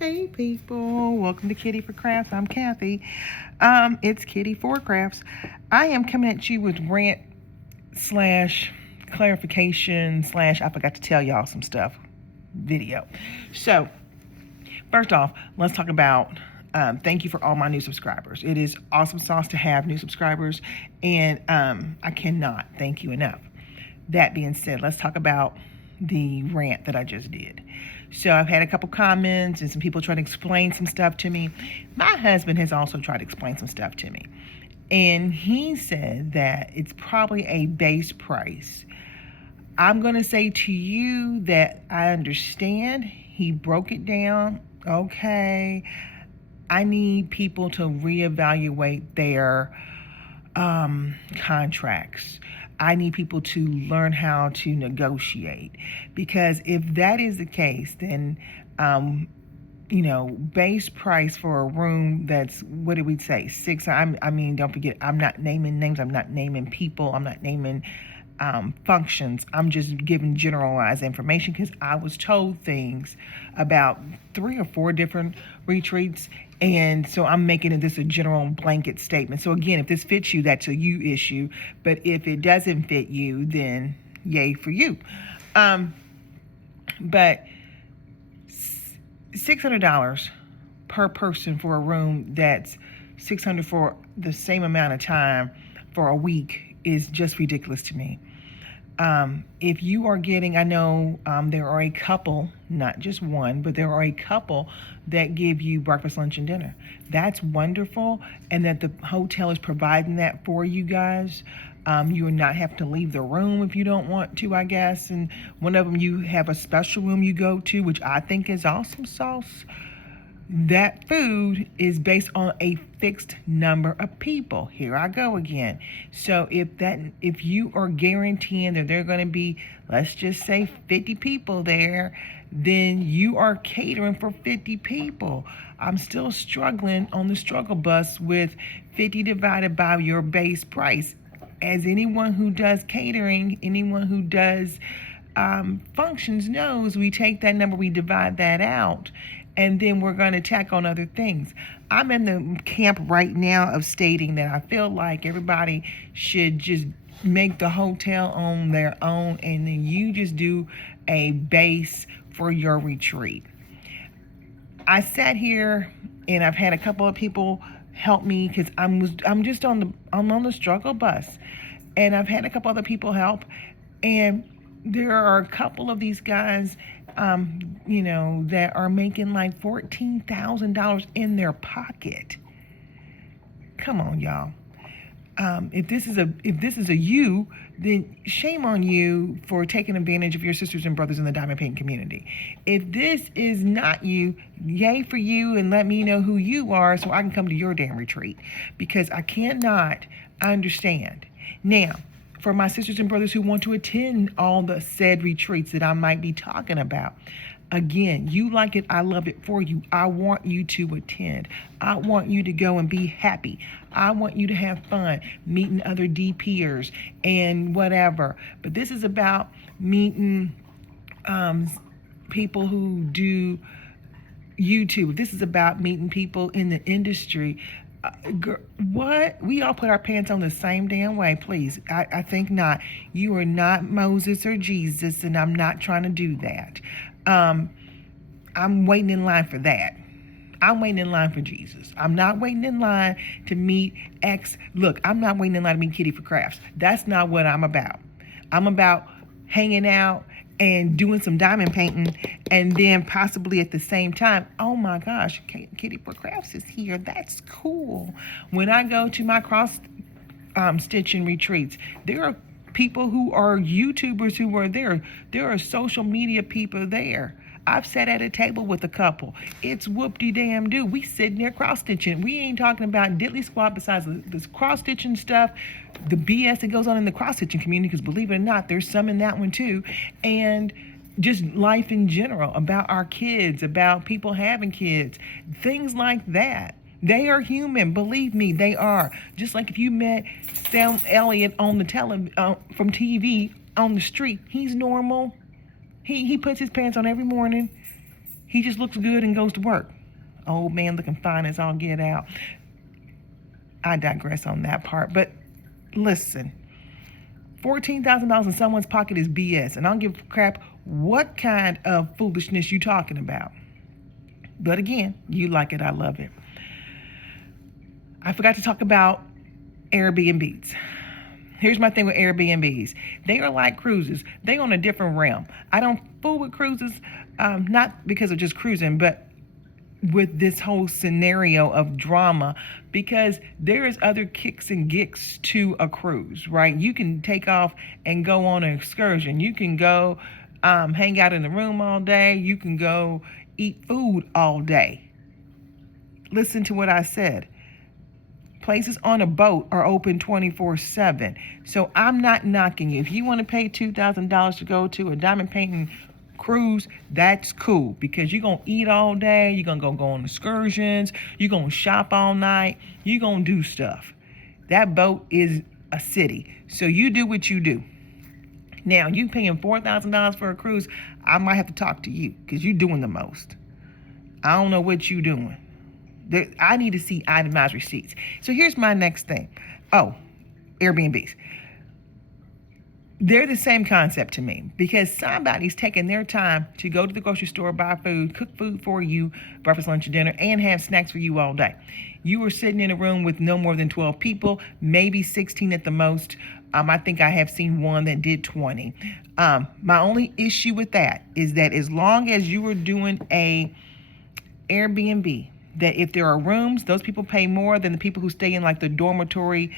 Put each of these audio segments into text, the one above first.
Hey people, welcome to Kitty for Crafts. I'm Kathy. It's Kitty for Crafts. I am coming at you with rant slash clarification slash I forgot to tell y'all some stuff video. So first off, let's talk about thank you for all my new subscribers. It is awesome sauce to have new subscribers, and I cannot thank you enough. That being said, let's talk about the rant that I just did. So I've had a couple comments and some people trying to explain some stuff to me. My husband has also tried to explain some stuff to me. And he said that it's probably a base price. I'm going to say to you that I understand. He broke it down. Okay. I need people to reevaluate their contracts. I need people to learn how to negotiate, because if that is the case, then base price for a room that's, what did we say, six? I mean, don't forget, I'm not naming names, I'm not naming people, I'm not naming functions. I'm just giving generalized information because I was told things about 3 or 4 different retreats, and so I'm making this a general blanket statement. So again, if this fits you, that's a you issue, but if it doesn't fit you, then yay for you. But $600 per person for a room that's $600 for the same amount of time for a week is just ridiculous to me. If you are getting, I know there are a couple, not just one, but there are a couple that give you breakfast, lunch, and dinner. That's wonderful, and that the hotel is providing that for you guys. You will not have to leave the room if you don't want to, I guess. And one of them, you have a special room you go to, which I think is awesome sauce. That food is based on a fixed number of people. Here I go again. So if you are guaranteeing that there are going to be, let's just say 50 people there, then you are catering for 50 people. I'm still struggling on the struggle bus with 50 divided by your base price. As anyone who does catering, anyone who does functions knows, we take that number, we divide that out, and then we're going to tack on other things. I'm in the camp right now of stating that I feel like everybody should just make the hotel on their own, and then you just do a base for your retreat. I sat here and I've had a couple of people help me because I'm on the struggle bus, and I've had a couple other people help, and there are a couple of these guys that are making like $14,000 in their pocket. Come on, y'all. If this is a you, then shame on you for taking advantage of your sisters and brothers in the diamond painting community. If this is not you, yay for you, and let me know who you are so I can come to your damn retreat, because I cannot understand. Now, for my sisters and brothers who want to attend all the said retreats that I might be talking about, again, you like it, I love it for you. I want you to attend. I want you to go and be happy. I want you to have fun meeting other DPers and whatever. But this is about meeting people who do YouTube. This is about meeting people in the industry. What? We all put our pants on the same damn way, please. I think not. You are not Moses or Jesus, and I'm not trying to do that. I'm waiting in line for that. I'm waiting in line for Jesus. I'm not waiting in line to meet X. Look, I'm not waiting in line to meet Kitty for Crafts. That's not what I'm about. I'm about hanging out and doing some diamond painting, and then possibly at the same time, oh my gosh, Kitty for Crafts is here. That's cool. When I go to my cross stitching retreats, there are people who are YouTubers who are there. There are social media people there. I've sat at a table with a couple. It's whoop-de-damn-do. We sitting there cross-stitching. We ain't talking about diddly squat besides this cross-stitching stuff, the BS that goes on in the cross-stitching community, because believe it or not, there's some in that one too. And just life in general, about our kids, about people having kids, things like that. They are human. Believe me, they are. Just like if you met Sam Elliott on the from TV on the street, he's normal. He puts his pants on every morning. He just looks good and goes to work. Old man looking fine as all get out. I digress on that part. But listen, $14,000 in someone's pocket is BS. And I don't give a crap what kind of foolishness you talking about. But again, you like it, I love it. I forgot to talk about Airbnbs. Here's my thing with Airbnbs. They are like cruises. They on a different realm. I don't fool with cruises, not because of just cruising, but with this whole scenario of drama, because there is other kicks and gigs to a cruise, right? You can take off and go on an excursion. You can go hang out in the room all day. You can go eat food all day. Listen to what I said. Places on a boat are open 24/7. So I'm not knocking you. If you want to pay $2,000 to go to a diamond painting cruise, that's cool, because you're going to eat all day. You're going to go on excursions. You're going to shop all night. You're going to do stuff. That boat is a city. So you do what you do. Now, you paying $4,000 for a cruise, I might have to talk to you because you're doing the most. I don't know what you're doing. I need to see itemized receipts. So here's my next thing. Oh, Airbnbs. They're the same concept to me, because somebody's taking their time to go to the grocery store, buy food, cook food for you, breakfast, lunch, and dinner, and have snacks for you all day. You were sitting in a room with no more than 12 people, maybe 16 at the most. I think I have seen one that did 20. My only issue with that is that as long as you were doing a Airbnb, that if there are rooms, those people pay more than the people who stay in like the dormitory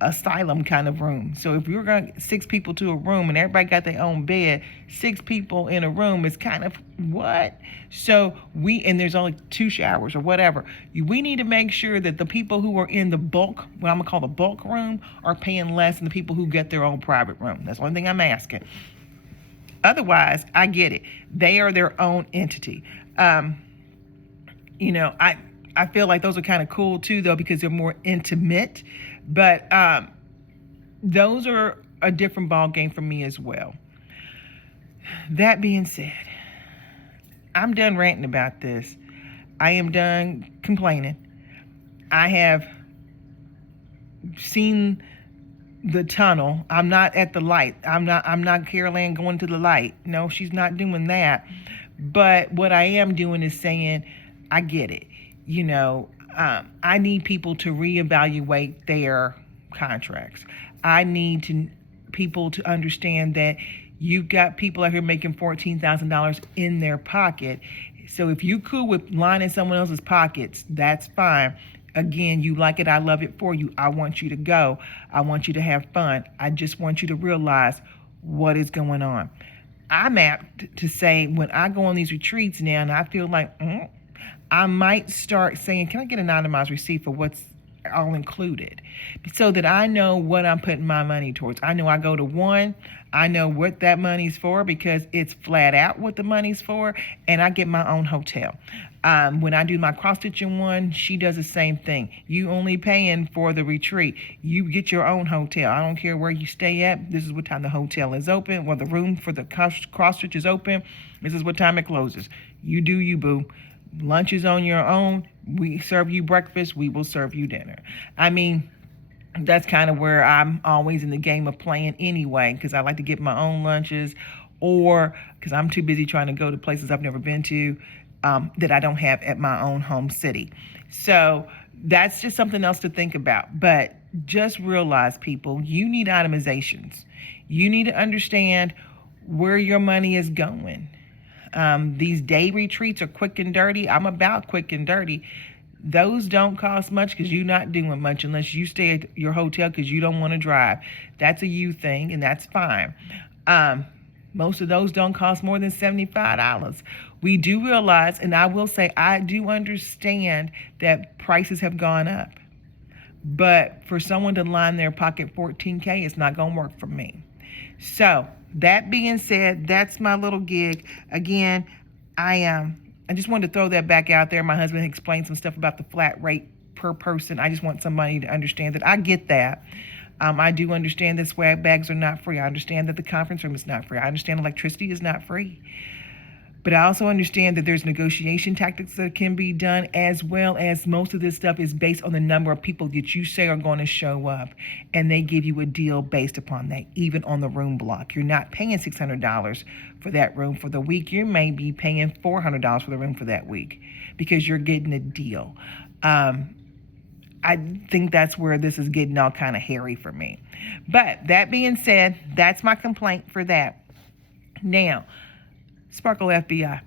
asylum kind of room. So if you're going 6 people to a room and everybody got their own bed, 6 people in a room is kind of what? So and there's only 2 showers or whatever. We need to make sure that the people who are in the bulk, what I'm gonna call the bulk room, are paying less than the people who get their own private room. That's one thing I'm asking. Otherwise, I get it. They are their own entity. I feel like those are kind of cool too, though, because they're more intimate. But those are a different ball game for me as well. That being said, I'm done ranting about this. I am done complaining. I have seen the tunnel. I'm not at the light. I'm not Carol Ann going to the light. No, she's not doing that. But what I am doing is saying, I get it. I need people to reevaluate their contracts. I need people to understand that you've got people out here making $14,000 in their pocket. So if you cool with lining someone else's pockets, that's fine. Again, you like it, I love it for you. I want you to go. I want you to have fun. I just want you to realize what is going on. I'm apt to say, when I go on these retreats now and I feel like, I might start saying, can I get an itemized receipt for what's all included, so that I know what I'm putting my money towards. I know I go to one, I know what that money's for, because it's flat out what the money's for, and I get my own hotel. When I do my cross-stitching one, she does the same thing. You only paying for the retreat. You get your own hotel. I don't care where you stay at. This is what time the hotel is open, or the room for the cross-stitch is open. This is what time it closes. You do you, boo. Lunch is on your own. We serve you breakfast. We will serve you dinner. I mean, that's kind of where I'm always in the game of playing anyway, because I like to get my own lunches, or because I'm too busy trying to go to places I've never been to that I don't have at my own home city. So that's just something else to think about. But just realize, people, you need itemizations. You need to understand where your money is going. These day retreats are quick and dirty. I'm about quick and dirty. Those don't cost much because you're not doing much unless you stay at your hotel because you don't want to drive. That's a you thing, and that's fine. Most of those don't cost more than $75. We do realize, and I will say, I do understand that prices have gone up. But for someone to line their pocket $14K, it's not going to work for me. So that being said, that's my little gig. Again, I just wanted to throw that back out there. My husband explained some stuff about the flat rate per person. I just want somebody to understand that I get that. I do understand that swag bags are not free. I understand that the conference room is not free. I understand electricity is not free. But I also understand that there's negotiation tactics that can be done, as well as most of this stuff is based on the number of people that you say are going to show up. And they give you a deal based upon that, even on the room block. You're not paying $600 for that room for the week. You may be paying $400 for the room for that week because you're getting a deal. I think that's where this is getting all kind of hairy for me. But that being said, that's my complaint for that. Now, Sparkle FBI.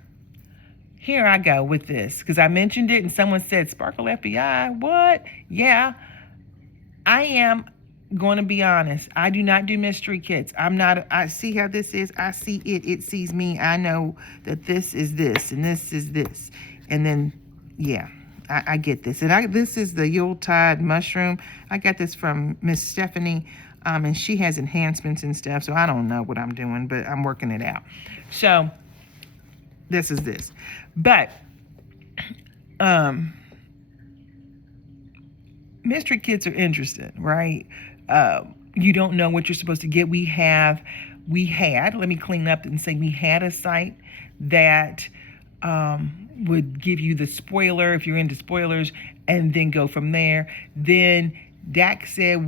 Here I go with this because I mentioned it and someone said, Sparkle FBI, what? Yeah, I am going to be honest. I do not do mystery kits. I see how this is. I see it. It sees me. I know that this is this and this is this. And then, yeah, I get this. And this is the Yuletide mushroom. I got this from Miss Stephanie. And she has enhancements and stuff. So I don't know what I'm doing, but I'm working it out. So this is this. But mystery kits are interesting, right? You don't know what you're supposed to get. We had, let me clean up and say we had a site that would give you the spoiler if you're into spoilers and then go from there. Then Dak said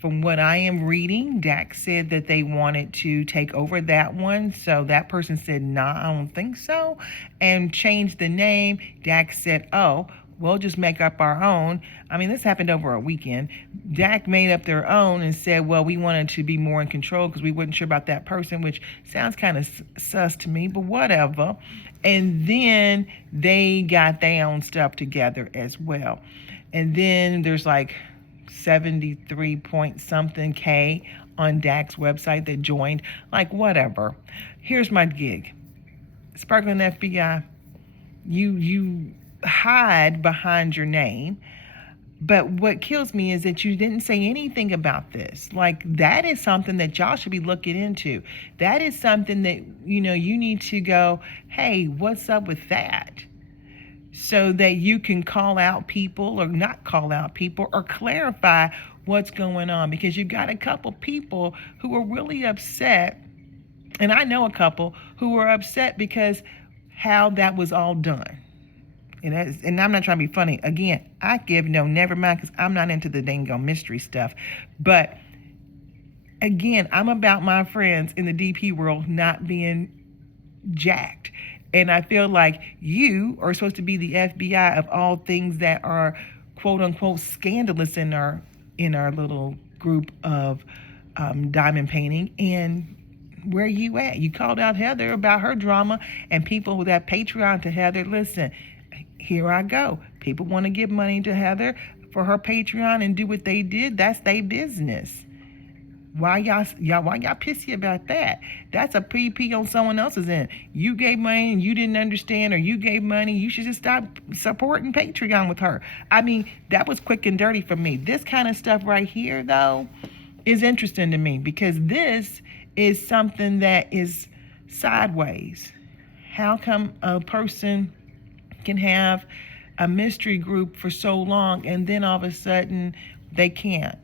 from what I am reading, Dak said that they wanted to take over that one. So that person said, nah, I don't think so. And changed the name. Dak said, oh, we'll just make up our own. I mean, this happened over a weekend. Dak made up their own and said, well, we wanted to be more in control because we weren't sure about that person, which sounds kind of sus to me, but whatever. And then they got their own stuff together as well. And then there's like 73 point something K on Dak's website that joined. Like, whatever. Here's my gig. Sparkling FBI, you hide behind your name, but what kills me is that you didn't say anything about this. Like, that is something that y'all should be looking into. That is something that, you need to go, hey, what's up with that? So that you can call out people or not call out people or clarify what's going on, because you've got a couple people who are really upset. And I know a couple who are upset because how that was all done. And I'm not trying to be funny. Again, I give never mind, because I'm not into the dango mystery stuff. But again, I'm about my friends in the DP world not being jacked. And I feel like you are supposed to be the FBI of all things that are quote unquote scandalous in our little group of diamond painting. And where you at? You called out Heather about her drama, and people with that Patreon to Heather. Listen, here I go. People want to give money to Heather for her Patreon and do what they did. That's their business. Why y'all pissy about that? That's a PP on someone else's end. You gave money and you didn't understand, or you gave money, you should just stop supporting Patreon with her. I mean, that was quick and dirty for me. This kind of stuff right here, though, is interesting to me, because this is something that is sideways. How come a person can have a mystery group for so long and then all of a sudden they can't?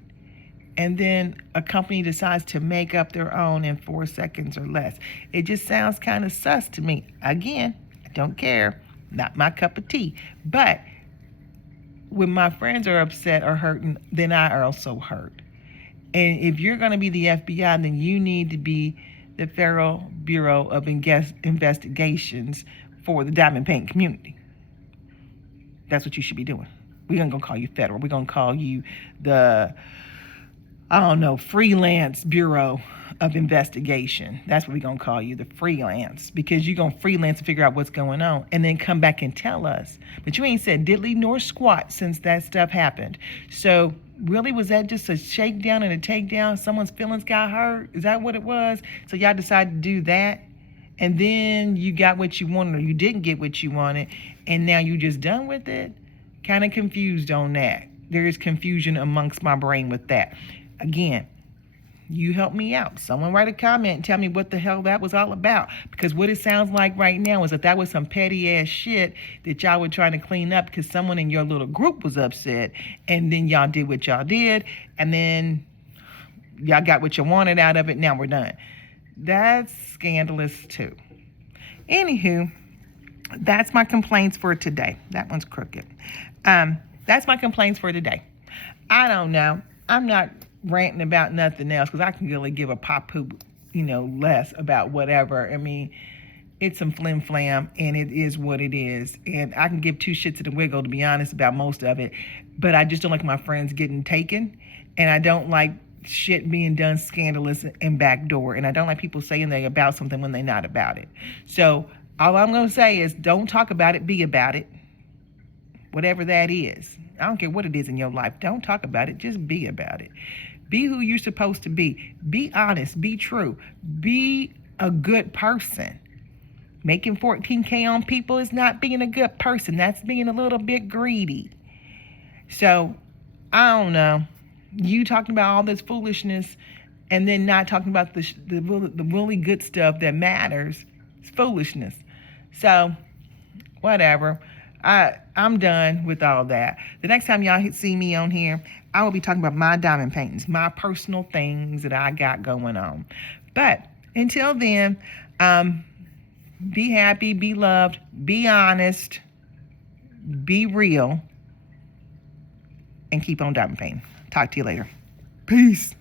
And then a company decides to make up their own in 4 seconds or less. It just sounds kind of sus to me. Again, I don't care. Not my cup of tea. But when my friends are upset or hurting, then I also hurt. And if you're going to be the FBI, then you need to be the Federal Bureau of Investigations for the diamond painting community. That's what you should be doing. We're not going to call you federal. We're going to call you the freelance Bureau of Investigation. That's what we're going to call you, the freelance, because you're going to freelance and figure out what's going on and then come back and tell us. But you ain't said diddly nor squat since that stuff happened. So really, was that just a shakedown and a takedown? Someone's feelings got hurt? Is that what it was? So y'all decided to do that? And then you got what you wanted, or you didn't get what you wanted, and now you just done with it? Kind of confused on that. There is confusion amongst my brain with that. Again, you help me out. Someone write a comment and tell me what the hell that was all about. Because what it sounds like right now is that was some petty ass shit that y'all were trying to clean up because someone in your little group was upset. And then y'all did what y'all did. And then y'all got what you wanted out of it. Now we're done. That's scandalous too. Anywho, That's my complaints for today. That one's crooked. That's my complaints for today. I don't know. I'm not ranting about nothing else because I can really give a pop poop, less about whatever. I mean, it's some flim flam and it is what it is. And I can give two shits at a wiggle, to be honest, about most of it. But I just don't like my friends getting taken. And I don't like shit being done scandalous and backdoor. And I don't like people saying they're about something when they're not about it. So all I'm going to say is don't talk about it, be about it. Whatever that is. I don't care what it is in your life. Don't talk about it. Just be about it. Be who you're supposed to be. Be honest. Be true. Be a good person. Making $14K on people is not being a good person. That's being a little bit greedy. So, I don't know. You talking about all this foolishness and then not talking about the really good stuff that matters. It's foolishness. So, whatever. I'm done with all that. The next time y'all see me on here, I will be talking about my diamond paintings, my personal things that I got going on. But until then, be happy, be loved, be honest, be real, and keep on diamond painting. Talk to you later. Peace.